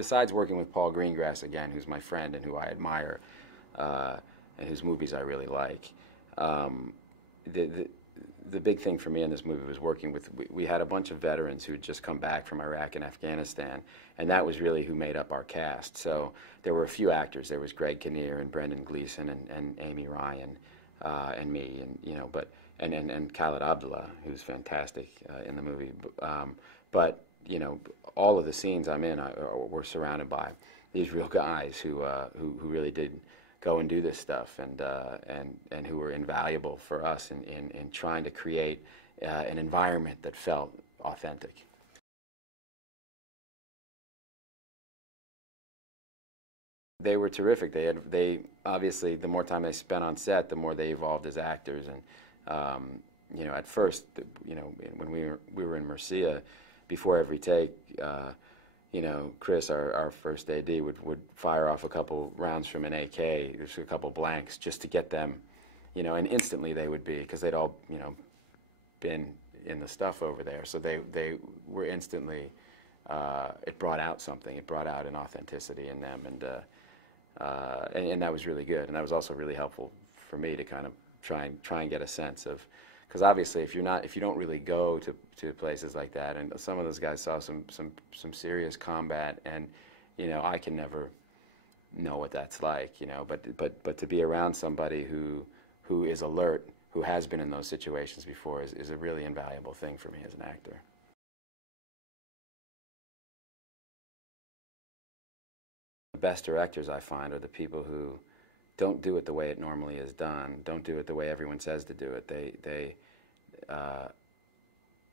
besides working with Paul Greengrass again, who's my friend and who I admire, and whose movies I really like. Um, the big thing for me in this movie was working with, we had a bunch of veterans who had just come back from Iraq and Afghanistan, and that was really who made up our cast. So there were a few actors. There was Greg Kinnear and Brendan Gleeson and Amy Ryan and me, and you know, and Khaled Abdullah, who's fantastic in the movie. But you know, all of the scenes I'm in, we're surrounded by these real guys who really did go and do this stuff, and who were invaluable for us in trying to create an environment that felt authentic. They were terrific. They obviously, the more time they spent on set, the more they evolved as actors. And you know, at first, you know, when we were in Murcia, before every take, you know, Chris, our first AD, would fire off a couple rounds from an AK, just a couple blanks, just to get them, you know, and instantly they would be, because they'd all, you know, been in the stuff over there, so they were instantly, it brought out something. It brought out an authenticity in them, and that was really good, and that was also really helpful for me to kind of try and get a sense of, because obviously if you don't really go to places like that, and some of those guys saw some serious combat, and you know, I can never know what that's like, you know, but to be around somebody who is alert, who has been in those situations before, is a really invaluable thing for me as an actor. The best directors I find are the people who don't do it the way it normally is done, don't do it the way everyone says to do it.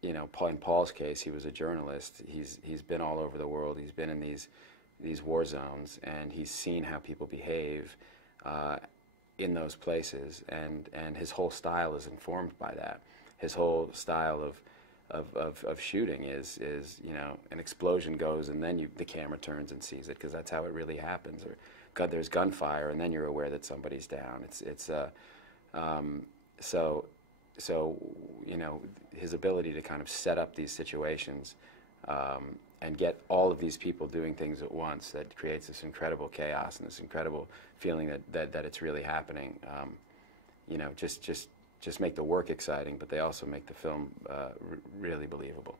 You know, in Paul's case, he was a journalist. He's been all over the world. He's been in these war zones, and he's seen how people behave in those places, and his whole style is informed by that. His whole style of shooting is, you know, an explosion goes, and then the camera turns and sees it, because that's how it really happens. Or there's gunfire, and then you're aware that somebody's down. So you know, his ability to kind of set up these situations and get all of these people doing things at once, that creates this incredible chaos and this incredible feeling that it's really happening. You know, just make the work exciting, but they also make the film really believable.